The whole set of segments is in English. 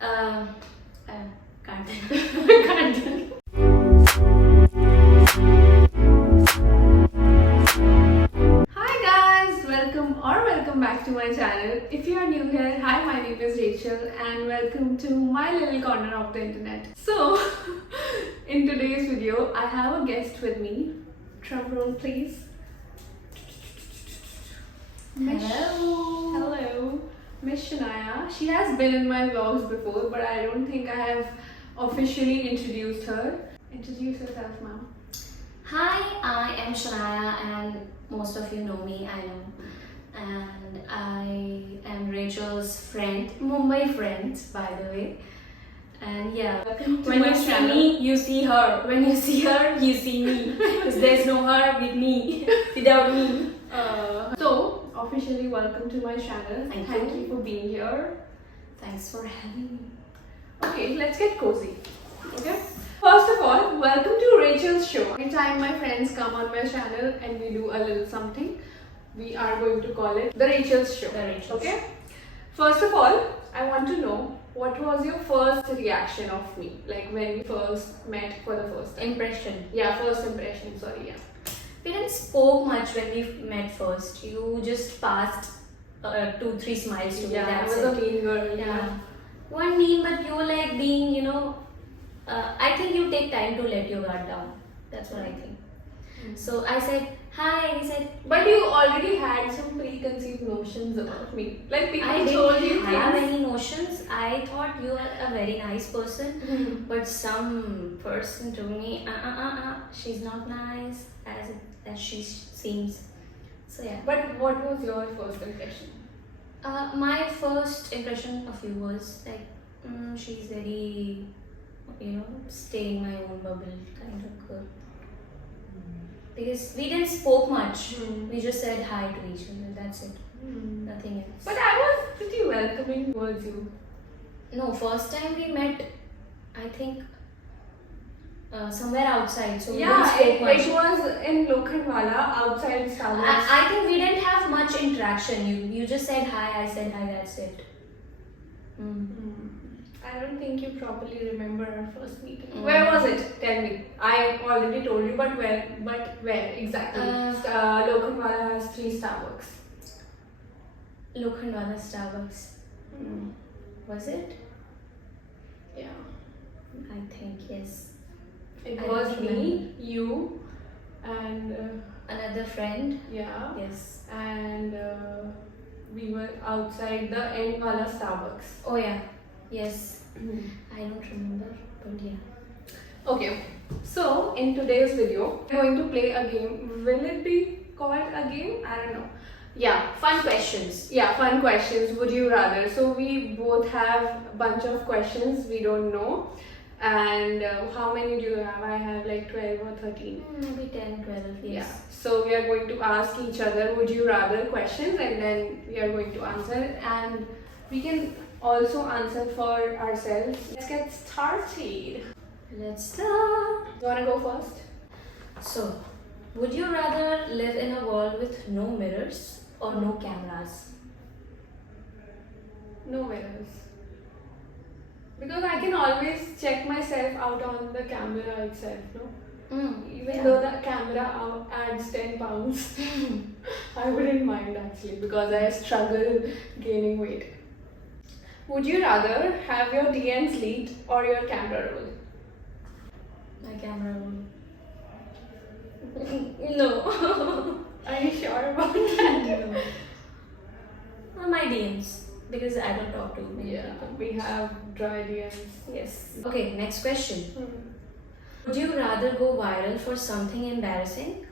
Uh, can't. Can't. Hi guys, welcome back to my channel. If you are new here, hi, my name is Rachel and welcome to my little corner of the internet. So, in today's video, I have a guest with me. Drum roll, please. Hello, Miss Shania. She has been in my vlogs before, but I don't think I have officially introduced her. Introduce yourself, ma'am. Hi, I am Shania and most of you know me, I know. And I am Rachel's friend, Mumbai friend, by the way. And yeah, Welcome to when my you see channel. me, you see her. When you see her, you see me. Because there's no her with me, without me. So, officially welcome to my channel. Thank you for being here. Thanks for having me. Okay, let's get cozy. Okay? First of all, welcome to Rachel's show. Every time my friends come on my channel and we do a little something, we are going to call it the Rachel's show. The Rachel's. Okay? First of all, I want to know what was your first reaction of me? Like when we first met for the first time. Impression. Yeah, first impression, sorry, yeah. We didn't spoke much when we met first. You just passed 2-3 smiles to me. Yeah, I That's was it. a mean girl. Yeah. You weren't mean, but you were like being, I think you take time to let your guard down. That's what I think. So I said, hi, he said, But you already had some preconceived notions about me. Like people I told you didn't have things. any notions. I thought you were a very nice person, Mhm. but some person told me, she's not nice as she seems. So yeah. But what was your first impression? My first impression of you was like, she's very, stay in my own bubble kind of girl. Because we didn't spoke much. We just said hi to each other. That's it. Nothing else. But I was pretty welcoming towards you. No, first time we met, I think somewhere outside. So we didn't Yeah, spoke much. it was in Lokhandwala outside Starbucks. I think we didn't have much interaction. You just said hi. I said hi. That's it. I don't think you properly remember our first meeting. Mm. Where was it? Tell me. I already told you, but where? But where exactly? Lokhandwala has 3 Starbucks. Lokhandwala Starbucks. Was it? Yeah. I think yes. It I was don't me, remember. you, and Another friend. yeah. Yes. And we were outside the end wala Starbucks. Oh yeah. Yes. I don't remember, but yeah. Okay, so in today's video, we're going to play a game. Will it be called a game? I don't know. Yeah, Fun questions. yeah, fun questions. Would you rather? So we both have a bunch of questions we don't know. And how many do you have? I have like 12 or 13. Maybe 10, 12, yes. Yeah. So we are going to ask each other would you rather questions and then we are going to answer it and we can also answer for ourselves. Let's get started. Let's start. You wanna go first? So, would you rather live in a world with no mirrors or no cameras? No mirrors. Because I can always check myself out on the camera itself, no? Even though the camera adds 10 pounds, I wouldn't mind actually because I struggle gaining weight. Would you rather have your DMs leaked or your camera roll? My camera roll. No. Are you sure about that? No. Well, my DMs. Because I don't talk to many Yeah, people. we have dry DMs. Yes. Okay, next question. Hmm. Would you rather go viral for something embarrassing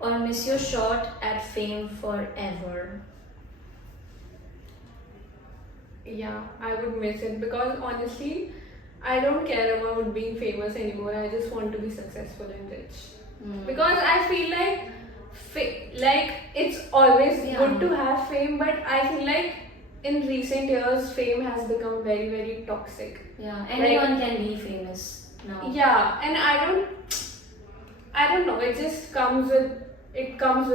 or miss your shot at fame forever? Yeah, I would miss it because honestly, I don't care about being famous anymore. I just want to be successful and rich. Because I feel like it's always Yeah. good to have fame, but I feel like in recent years, fame has become very, very toxic. Yeah, anyone can be famous now. Yeah, and I don't know. It just comes with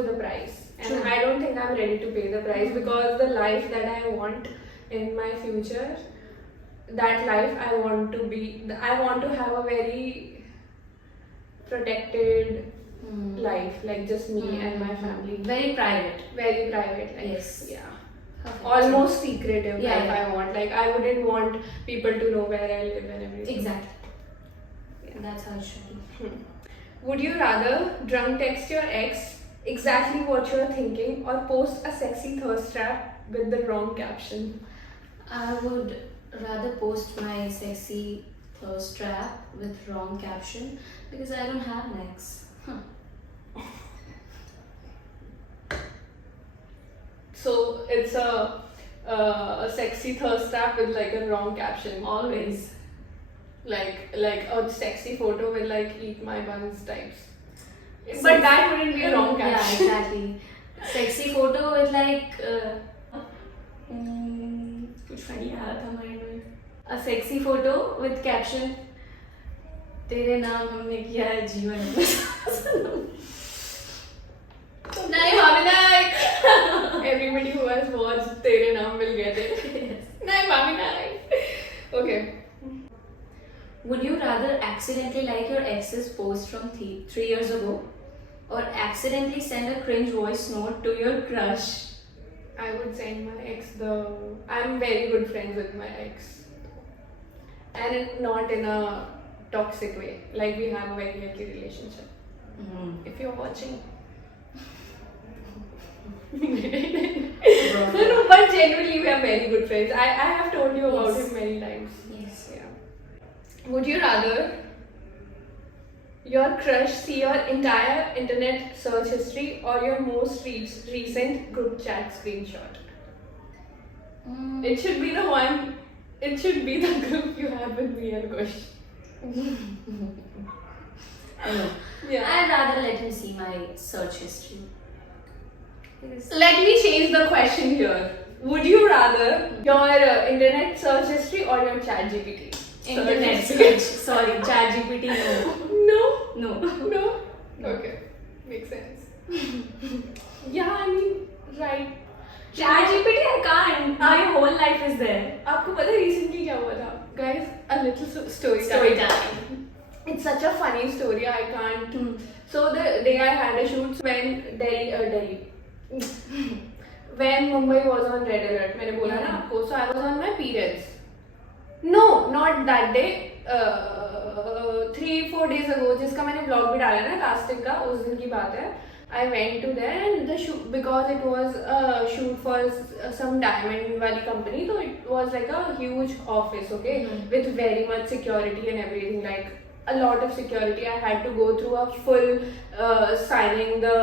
a price, and True. I don't think I'm ready to pay the price because the life that I want in my future that life I want to be. I want to have a very protected life, like just me and my family. Very private. Very private life. Yes. Yeah. Perfect. Almost secretive Yeah, life yeah. I want. Like I wouldn't want people to know where I live and everything. Exactly. Yeah. That's how it should be. Would you rather drunk text your ex exactly what you're thinking, or post a sexy thirst trap with the wrong caption? I would rather post my sexy thirst trap with wrong caption because I don't have an ex. So it's a sexy thirst trap with like a wrong caption. Always. Like a sexy photo with like eat my buns types. But that wouldn't be a wrong Yeah, caption. exactly. Sexy photo with like कुछ funny आ रहा था mind में. A sexy photo with caption तेरे नाम हमने किया है जीवन में. नहीं भाभी नहीं. Everybody who has watched Tere Naam will get it. Nahi, mami, nahi. Okay. Would you rather accidentally like your ex's post from 3 years ago, or accidentally send a cringe voice note to your crush? I would send my ex I'm very good friends with my ex. And not in a toxic way. Like we have a very healthy relationship. If you're watching. No, but genuinely we are very good friends. I have told you about Yes. him many times. Yes. Yeah. Would you rather your crush see your entire internet search history or your most recent group chat screenshot? It should be the one. It should be the group you have with me and Kush. No. Yeah. I'd rather let him see my search history. Because Let me change the question here. Would you rather your internet search history or your chat GPT? internet search. Sorry, ChatGPT. No. No. No. No. Okay. Makes sense. Yeah, I mean, right. ChatGPT, I can't. My whole life is there. आपको पता है recently क्या हुआ था? Guys, a little story time. It's such a funny story. I can't. So the day I had a shoot when when Mumbai was on red alert. मैंने बोला ना आपको. So I was on my periods. No, not that day. 3-4 days ago, जिसका मैंने vlog भी डाला ना casting का, उस दिन की बात है. I went to there and the shoot, because it was a shoot for some diamond wali company, so it was like a huge office, okay, with very much security and everything, like a lot of security. I had to go through a full signing the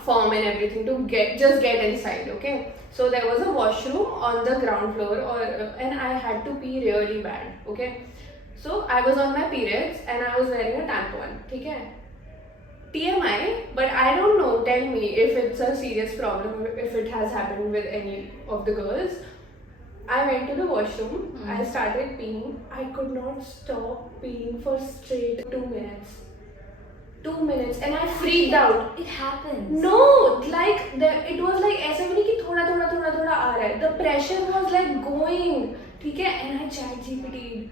form and everything to get inside, okay. So there was a washroom on the ground floor, and I had to pee really bad, okay. So I was on my periods and I was wearing a tampon, okay. TMI, but I don't know, tell me if it's a serious problem, if it has happened with any of the girls. I went to the washroom, I started peeing, I could not stop peeing for straight 2 minutes. 2 minutes and I freaked out. It happens. No, like it was like ऐसे भी नहीं कि थोड़ा आ रहा है. The pressure was like going, ठीक है, and I chat GPT.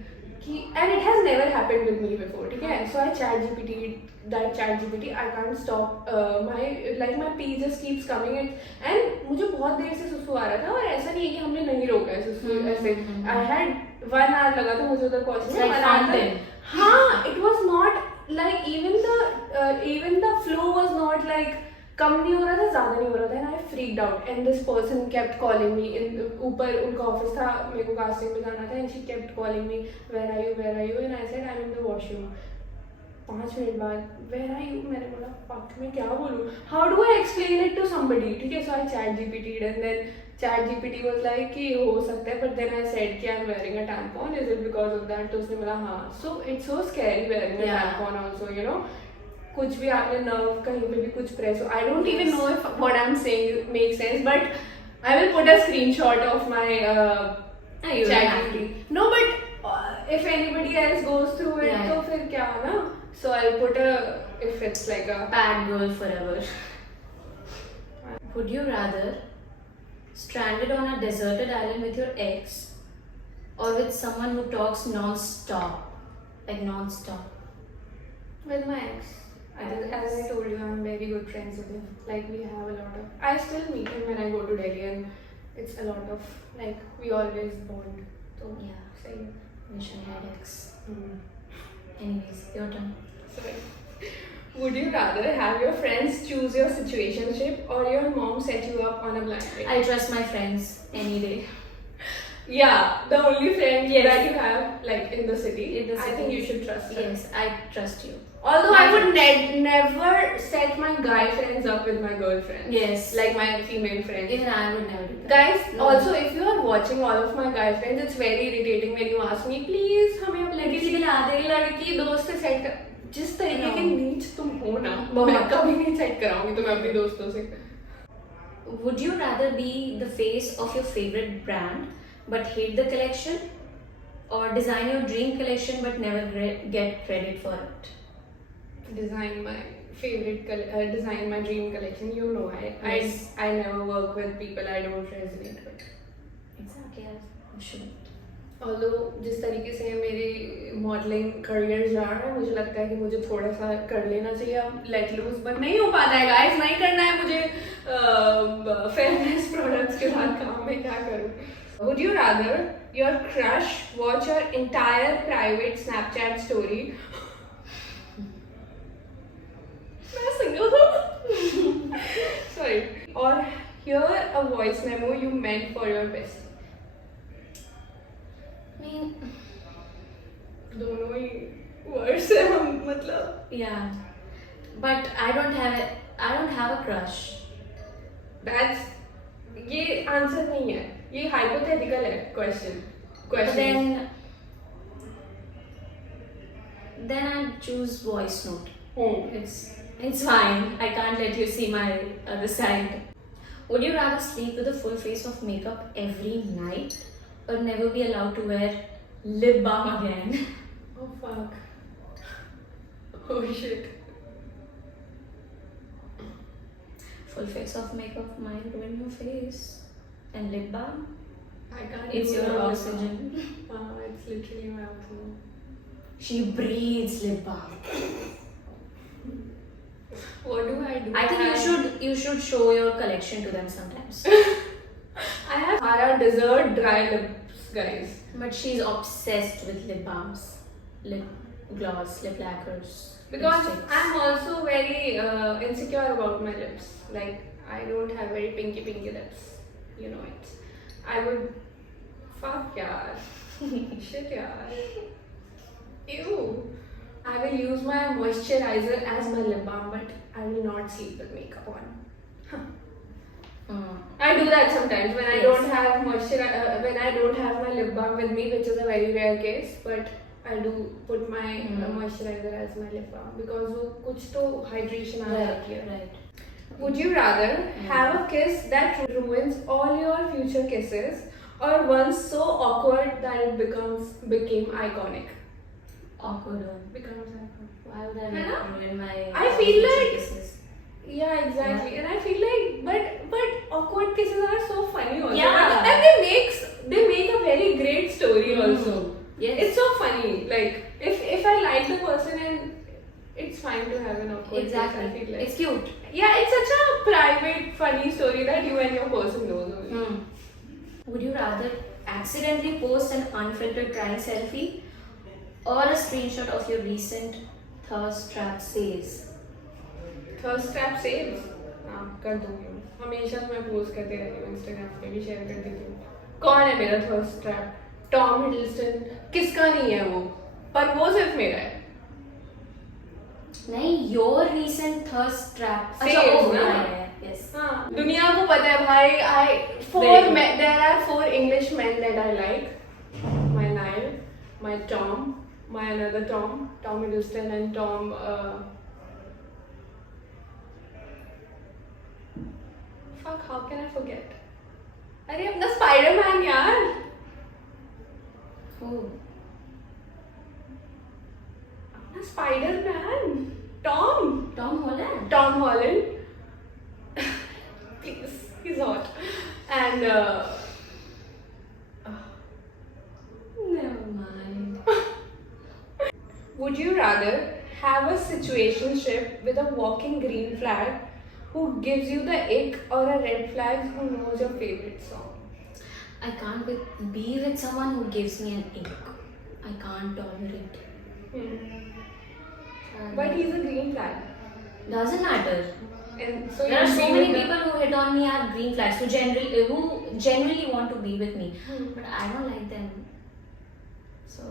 And it has never happened with me before, ठीक है. So I chat GPT. I can't stop. My pee just keeps coming and मुझे बहुत देर से सुसु आ रहा था और ऐसा नहीं है कि हमने नहीं रोका है सुसु ऐसे. I had 1 hour लगा था मुझे उधर पहुंचने में. Like fountain. हाँ, it was not like even the flow was not like कम नहीं हो रहा था, ज़्यादा नहीं हो रहा था. And I freaked out and this person kept calling me. ऊपर उनका ऑफिस था, मेरे को कास्टिंग पे जाना था and she kept calling me, where are you? And I said I'm in the washroom. 5 minute बाद where are you? मैंने बोला fuck मैं क्या बोलूँ? How do I explain it to somebody? ठीक है, so I chat GPT'd and then chat GPT was like कि हो सकता है, but then I said कि I'm wearing a tampon. Is it because of that? तो उसने बोला हाँ. So it's so scary wearing a tampon also, you know. कुछ भी आपने नर्व कहीं पे भी कुछ प्रेस हो. I don't even know if what I'm saying makes sense, but I will put a screenshot of my ChatGPT. No, but if anybody else goes through it, तो फिर क्या ना? So I'll put if it's like a bad girl forever. Would you rather stranded on a deserted island with your ex, or with someone who talks non-stop, like non-stop? With my ex. As I told you, I'm very good friends with him. Like we have a lot of. I still meet him when I go to Delhi, and it's a lot of like we always bond. So Yeah. same. Mission headaches. Hmm. Anyways, your turn. Sorry. Would you rather have your friends choose your situationship or your mom set you up on a blind date? I trust my friends any day. Yeah, the only friend Yes. that you have like in the city. In the I city. think you should trust her. Yes, I trust you. Although My I would friends. never set my guy friends up with my girlfriend. Yes. Like my female friends. Even I would never do that. Guys, No. also if you are watching all of my guy friends, it's very irritating when you ask me, please हमें अपने लड़की किसी दिला दे। लड़की दोस्त से set कर जिस तरीके के No. नीच तुम हो ना बहुत। मैं कभी नहीं सेट कराऊंगी तुम्हें अपनी दोस्तों से. Would you rather be the face of your favorite brand but hate the collection, or design your dream collection but never get credit for it? Design my design my dream collection. You know, Yes. I never work with people I don't resonate with. Exactly, I shouldn't. Although जिस तरीके से मेरी modelling career जा रहा है मुझे लगता है कि मुझे थोड़ा सा कर लेना चाहिए अब लेट लूज बट नहीं हो पाता है गाइस नहीं करना है मुझे फेयरनेस प्रोडक्ट्स के साथ काम मैं क्या करूँ. Would you rather your crush watch your entire private Snapchat story? मैं single हूँ. Sorry. Or hear a voice memo you meant for your bestie. I mean, दोनों ही वर्ड्स है हम मतलब yeah, but I don't have a crush. That's ये answer नहीं है ये हाइपोथेटिकल है question But then I choose voice note. It's fine. I can't let you see my other side. Would you rather sleep with a full face of makeup every night, or never be allowed to wear lip balm again? Oh fuck. Oh shit. Full face of makeup might ruin your face, and lip balm, I can't it's do your that. oxygen. It's literally my oxygen. She breathes lip balm. What do? I think you should show your collection to them sometimes. I have Hara dessert dry lips, guys. But she's obsessed with lip balms, lip gloss, lip lacquers. Because lipsticks. I'm also very insecure about my lips. Like, I don't have very pinky lips. You know it. I would. Fuck, yaar. Shit, yaar. Ew. I will use my moisturizer as my lip balm, but I will not sleep with makeup on. I do that sometimes when I Yes. don't have when I don't have my lip balm with me, which is a very rare case. But I do put my moisturizer as my lip balm because वो कुछ तो hydration आ जाती है. Right. Would you rather have a kiss that ruins all your future kisses, or one so awkward that it became iconic? Awkward one. Becomes iconic. Why would I है ना? ruin my I feel future like- kisses? Yeah, exactly. And I feel like, but awkward kisses are so funny also. Yeah. And they make a very great story also. Yes. It's so funny. Like if I like the person and it's fine to have an awkward kiss. I Exactly. feel like. It's cute. Yeah, it's such a private, funny story that you and your person knows only. Would you rather accidentally post an unfiltered crying selfie, or a screenshot of your recent thirst trap saves? Thirst trap saves. हाँ कर दूँगी मैं. हमेशा मैं post करते रहती हूँ Instagram पे भी शेयर कर देती हूँ. कौन है मेरा थर्स्ट ट्रैप? Tom Hiddleston. किसका नहीं है वो? पर वो सिर्फ मेरा है. नहीं, your recent thirst trap. Saves, अच्छा, oh, ना? yeah, yes. हाँ दुनिया को पता है भाई. Very good. There are 4 English men that I like. My Niall, my Tom, my another Tom Hiddleston and Tom. Fuck, how can I forget? अरे अपना स्पाइडरमैन यार. Oh. अपना Spiderman. Tom. Tom Holland. Tom Holland. Please, he's hot. And Would you rather have a situationship with a walking green flag who gives you the ick or a red flag who knows your favorite song? I can't be with someone who gives me an ick. I can't tolerate. But he's a green flag. Doesn't matter. And so There are you'd so be many with people who hit on me are green flags who genuinely want to be with me, but I don't like them. So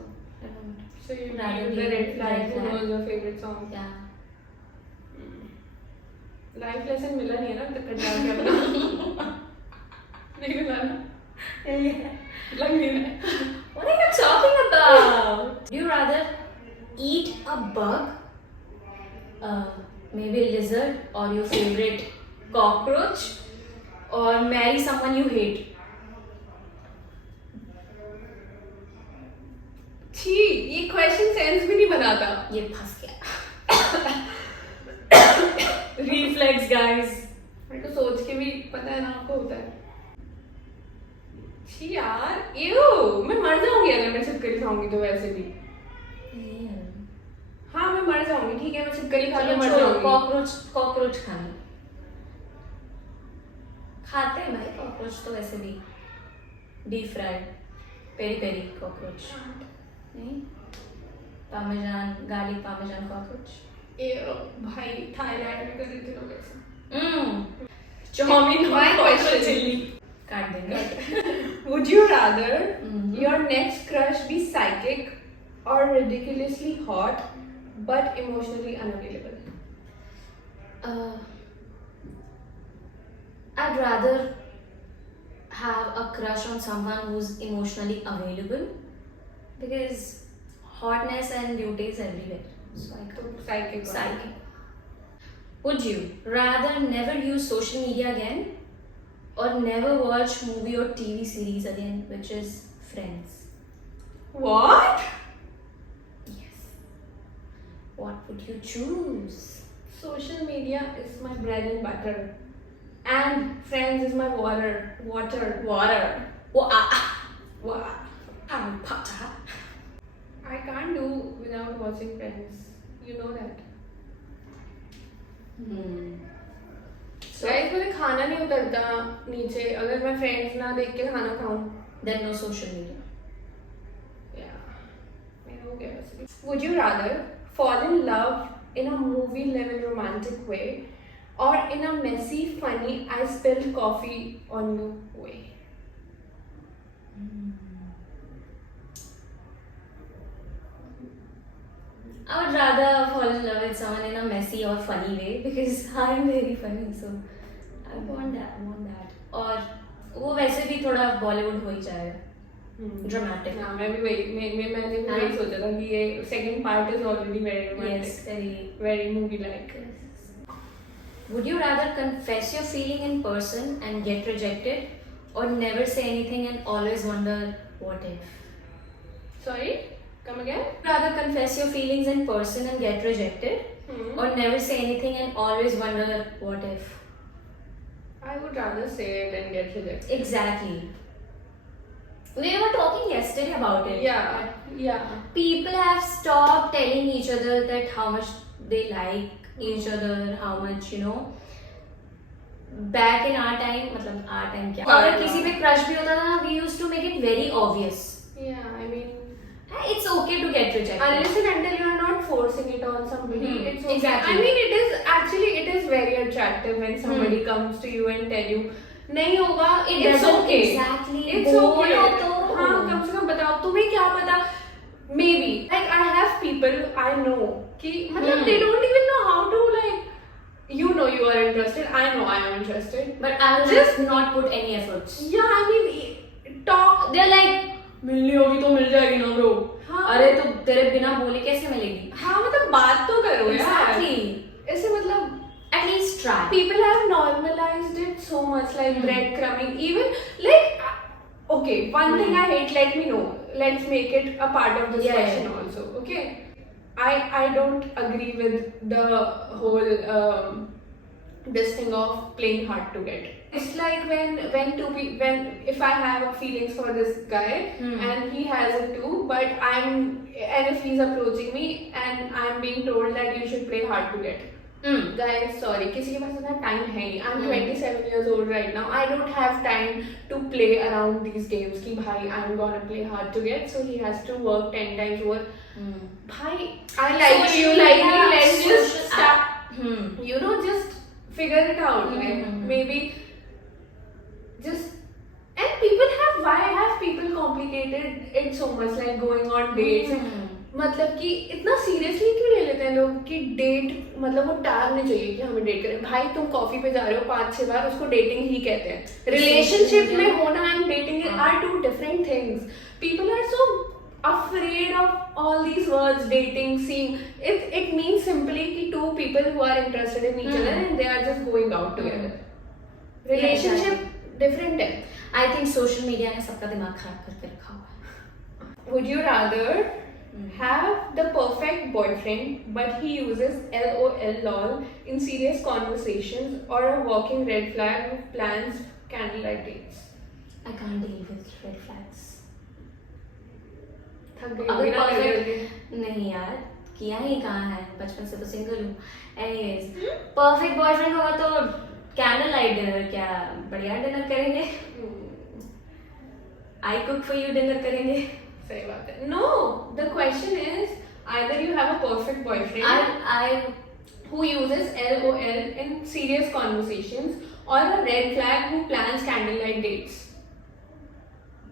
I don't. So you rather be be the red with flag red who flag. knows your favorite song. Yeah. Life lesson मिला नहीं है ना तो cut जाके अपना नहीं मिला ना लग नहीं रहा है. What are you talking about? Do you rather eat a bug, maybe a lizard, or your favorite cockroach, or marry someone you hate? छी ये क्वेश्चन सेंस भी नहीं बनाता. ये फंस गया. Reflex, guys. मेरे को सोच के भी पता है ना आपको होता है. छी यार ew मैं मर जाऊंगी अगर मैं छिपकली खाऊंगी तो वैसे भी. हाँ मैं मर जाऊंगी. ठीक है मैं छिपकली खा के मर जाऊंगी. कॉकरोच खाना खाते हैं भाई. कॉकरोच तो वैसे भी deep fried peri peri cockroach नहीं. Parmesan garlic parmesan cockroach. भाई थाईलैंड में कर देते लोग ऐसा. Chowmein My question. चिल्ली काट देंगे. Would you rather your next crush be psychic or ridiculously hot but emotionally unavailable? I'd rather have a crush on someone who's emotionally available, because hotness and beauty is everywhere. So I तो psychic. Psychic. Would you rather never use social media again or never watch movie or TV series again, which is Friends? What? Yes. What would you choose? Social media is my bread and butter, and Friends is my water. Water. Wow. Harry Potter. I can't do without watching Friends. You know that. So Guys, मुझे खाना नहीं उतरता नीचे अगर मैं Friends ना देख के खाना खाऊं. then no social media. Yeah. मैं हो गया वैसे. Would you rather fall in love in a movie level romantic way or in a messy, funny, I spilled coffee on you way? I would rather fall in love with someone in a messy or funny way, because I'm very funny, so I want that. और वो वैसे भी थोड़ा बॉलीवुड हो ही जाएगा. Dramatic. हाँ मैं भी मैंने भी वही सोचा था कि ये second part is already very romantic. Yes, very movie like. Would you rather confess your feeling in person and get rejected, or never say anything and always wonder what if? Sorry, come again. Rather confess your feelings in person and get rejected, or never say anything and always wonder what if? I would rather say it and get rejected. Exactly. We were talking yesterday about it. Yeah. People have stopped telling each other that how much they like each other, how much, back in our time, मतलब our time क्या? अगर किसी पे crush भी होता था ना, we used to make it very obvious. Yeah, I mean, It's okay to get rejected. unless and until you are not forcing it on somebody, it's okay. Exactly. I mean, it is very attractive when somebody comes to you and tell you, नहीं होगा, it's okay. Exactly. It's okay. बोलो तो. हाँ, कम से कम बताओ. तुम्हें क्या पता? Maybe. Like I have people I know कि मतलब they don't even know how to like. You know you are interested. I know I am interested. But I will just not put any efforts. Yeah, I mean, talk. They're like, मिलनी होगी तो मिल जाएगी ना bro. हाँ. अरे तो तेरे बिना बोले कैसे मिलेगी? हाँ मतलब बात तो करो यार. Exactly. ऐसे मतलब At least try. people have normalized it so much, like breadcrumbing. Even like, okay, one thing I hate. Let me know. Let's make it a part of this question also. Okay. I don't agree with the whole this thing of playing hard to get. it's like when if I have feelings for this guy and he has it too, but and if he's approaching me and I'm being told that you should play hard to get. Guys, sorry, किसी के पास इतना time है नहीं. I'm 27 years old right now. I don't have time to play around these games. कि भाई I'm gonna play hard to get, so he has to work 10 times more. भाई, I like you, like me. Let's just start. You know, just figure it out. Like maybe just. And why have people complicated it so much, like going on dates? मतलब कि इतना seriously क्यों ले लेते हैं लोग कि डेट मतलब वो टैग नहीं चाहिए कि हमें डेट करें. भाई तुम कॉफी पे जा रहे हो 5-6 बार, उसको डेटिंग ही कहते हैं. रिलेशनशिप में होना and dating are two different things. People are so afraid of all these words, dating, seeing. It means simply कि two people who are interested in each other and they are just going out together. Relationship different है. I think social media ने सबका दिमाग खराब करके रखा हुआ है. Would you rather have the perfect boyfriend but he uses LOL in serious conversations, or a walking red flag who plans candlelight dates? I can't deal with red flags. थक गई अगर बिना perfect नहीं यार, किया ही कहाँ है, बचपन से तो सिंगल हूँ. Anyways, perfect boyfriend होगा तो कैंडल लाइट डिनर, क्या बढ़िया डिनर करेंगे. I cook for you dinner करेंगे. सही बात है. No, the question is either you have a perfect boyfriend who uses LOL in serious conversations, or a red flag who plans candlelight dates.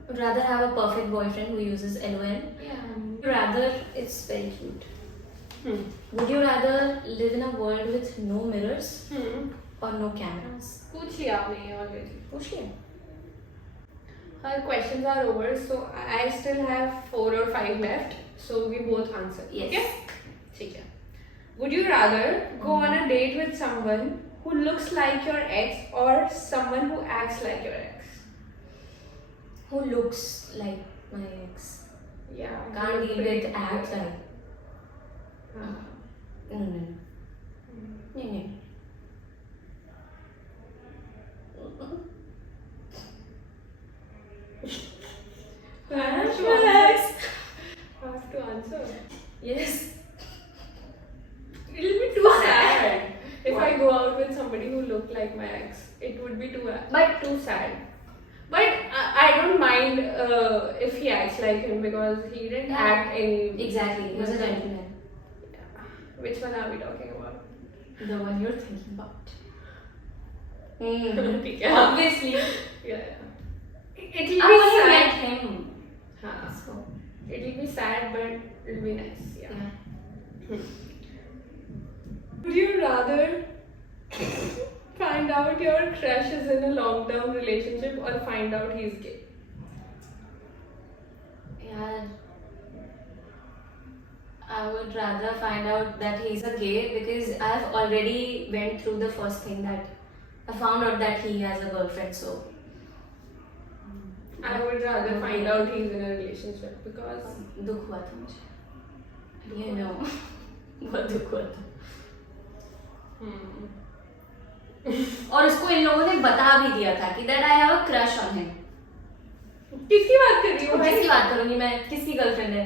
Would rather have a perfect boyfriend who uses LOL. Yeah. Rather, it's very cute. Would you rather live in a world with no mirrors or no cameras? पूछ लिया आपने ये already. पूछ लिया. Our questions are over, so I still have 4 or 5 left. So we both answer. Yes. Okay? ठीक है. Would you rather go on a date with someone who looks like your ex, or someone who acts like your ex? Who looks like my ex? Yeah. Can't deal with acts like. हाँ. नहीं. Relax. I have to answer. Yes. It'll be too sad if I go out with somebody who looked like my ex. It would be too sad. But I don't mind if he acts like him, because he didn't act any. Exactly. He was a gentleman. Yeah. Which one are we talking about? The one you're thinking about. ठीक है. Obviously. Yeah. It'll I be only sad. met him. हाँ. So. It'll be sad, but it'll be nice. Yeah. Would you rather find out your crush is in a long-term relationship, or find out he's gay? Yeah. I would rather find out that he's a gay, because I've already went through the first thing, that I found out that he has a girlfriend. So I would rather find out he's in a relationship, because दुख हुआ था मुझे. You know. बहुत दुख हुआ था. और उसको इन लोगों ने बता भी दिया था कि that I have a crush on him. किसकी बात कर रही हो भाई? किसकी बात करूंगी मैं? किसकी गर्लफ्रेंड है?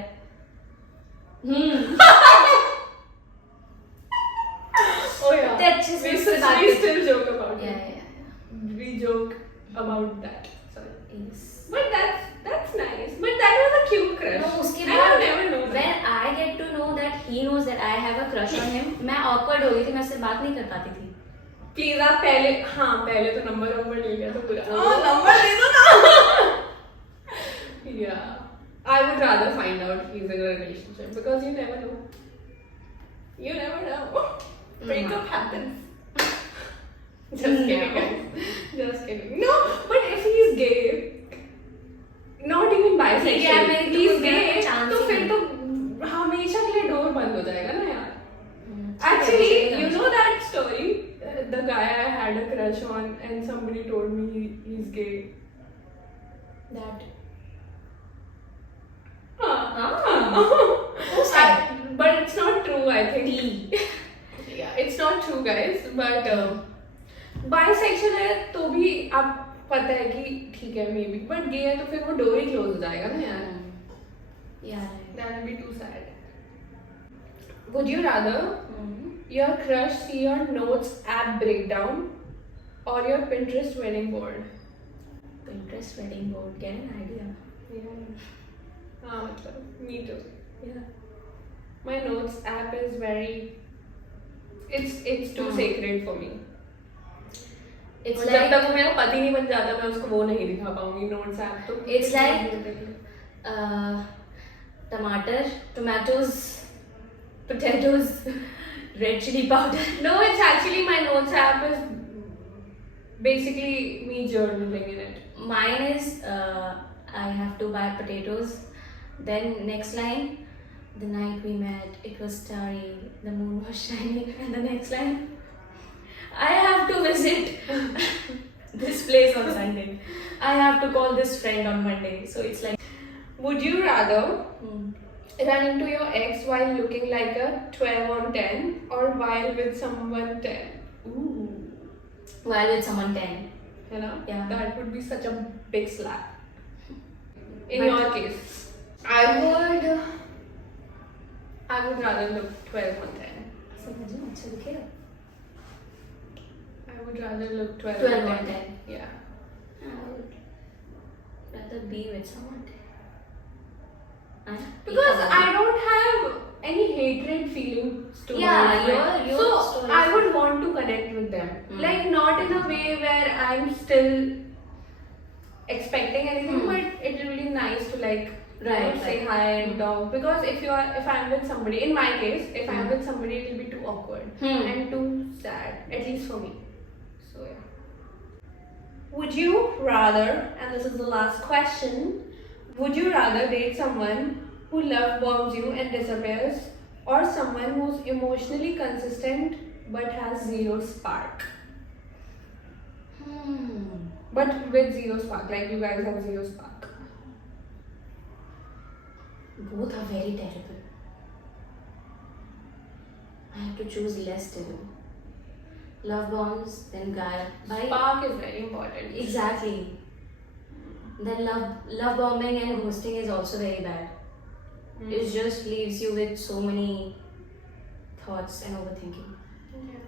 Oh yeah. इतने अच्छे से उससे बात we करते- still joke about Yeah, it. yeah, We joke about that. Sorry. yeah. Yes. But that's nice. But that was a cute crush. No, उसके I बाद would never know that. when I get to know that he knows that I have a crush on him, मैं awkward हो गई थी, मैं उससे बात नहीं कर पाती थी. प्लीज आप पहले तो नंबर ले लिया तो पूरा नंबर दे दो ना. Yeah, I would rather find out he's in a relationship, because you never know. You never know. Breakup happens. Just kidding, guys. Just kidding. No, but if he's gay, not even bisexual, Yeah, मेरी तो he's कोई gay, chance तो ही फिर नहीं. तो हमेशा के लिए डोर बंद हो जाएगा ना यार. Actually, you know that story? The guy I had a crush on, and somebody told me he's gay. That. Who said? But it's not true, I think. Yeah, it's not true, guys. But bisexual है तो भी आप पता है कि ठीक है may be, but गे है तो फिर वो डोर ही क्लोज हो जाएगा ना यार. Yeah. That would be too sad. Would you rather your crush see your notes app breakdown or your Pinterest wedding board? Pinterest wedding board, get an idea. Yeah. मतलब me too. Yeah. My notes app is very. It's too sacred for me. It's जब like तक वो मेरा पति नहीं बन जाता मैं उसको वो नहीं दिखा पाऊंगी notes app तो. It's like tomatoes, potatoes, red chili powder. No, it's actually my notes app is basically me journaling in it. Mine is I have to buy potatoes. Then next line, the night we met, it was starry, the moon was shining, and the next line, I have to visit this place on Sunday. I have to call this friend on Monday. So it's like, Would you rather run into your ex while looking like a 12 on 10 or while with someone 10? ooh, while with someone 10. You know? Yeah. That would be such a big slap. In But- your case, I would rather look 12 on 10. समझो अच्छा दिखेगा. I would rather look 12 12 on on 10. 10. Yeah. I would rather be with someone 10. Because I don't have any hatred feelings towards Yeah, them. your So stories- I would want to connect with them. Like not in a way where I'm still expecting anything, but it will be nice to like Right, say right. hi and talk. Because if I'm with somebody, in my case, if I'm with somebody, it will be too awkward and too sad, at least for me. So yeah. Would you rather, and this is the last question, would you rather date someone who love bombs you and disappears, or someone who's emotionally consistent but has zero spark? But with zero spark, like you guys have zero spark. Both are very terrible. I have to choose less terrible. Love bombs, then guy. Spark is very important. Exactly. Then love bombing and ghosting is also very bad. It just leaves you with so many thoughts and overthinking. Yeah.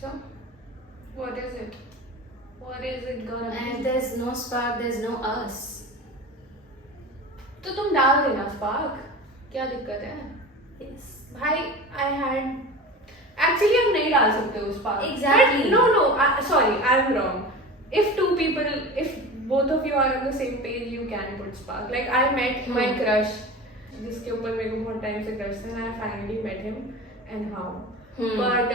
So, what is it? What is it gonna And be? there's no spark, there's no us. तो तुम डाल देना spark. क्या दिक्कत है? Yes. भाई, I had actually हम नहीं डाल सकते उस spark. Exactly. But no, sorry, I'm wrong. If two people, if both of you are on the same page, you can put spark. Like I met my crush, जिसके ऊपर मेरे को बहुत time से crush था, and I finally met him, and how. But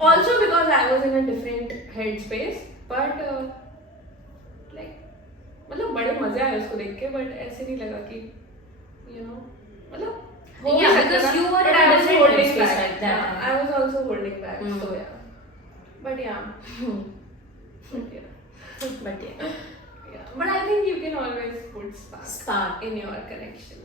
also because I was in a different headspace, but like मतलब बड़े मजे आए उसको देख के, but ऐसे नहीं लगा कि you know मतलब हो भी Yeah, सकता because था, you were but in a I was different holding headspace back. like that. Yeah, I was also holding back. So yeah, but yeah, but yeah, But yeah. yeah. But I think you can always put Spark. in your connection.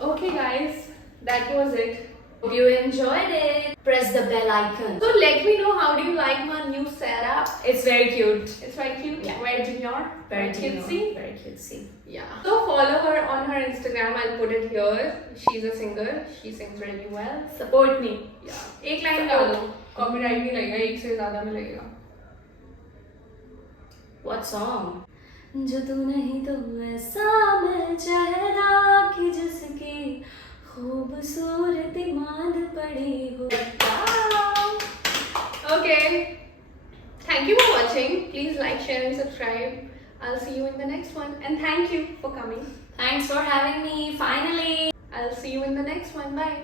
Okay, guys, that was it. Hope you enjoyed it. Press the bell icon. So let me know, how do you like my new setup? It's very cute. It's very cute. Yeah. Very junior. Very cutesy. Very cutesy. Yeah. So follow her on her Instagram. I'll put it here. She's a singer. She sings really well. Support me. Yeah. एक line गा दो. Copyright नहीं लगेगा. एक से ज़्यादा में लगेगा. What song? जो तू नहीं तो ऐसा मैं चेहरा कि जिसकी खूबसूरती मान पड़ी हो. Okay. Thank you for watching. Please like, share, and subscribe. I'll see you in the next one. And thank you for coming. Thanks for having me. Finally. I'll see you in the next one. Bye.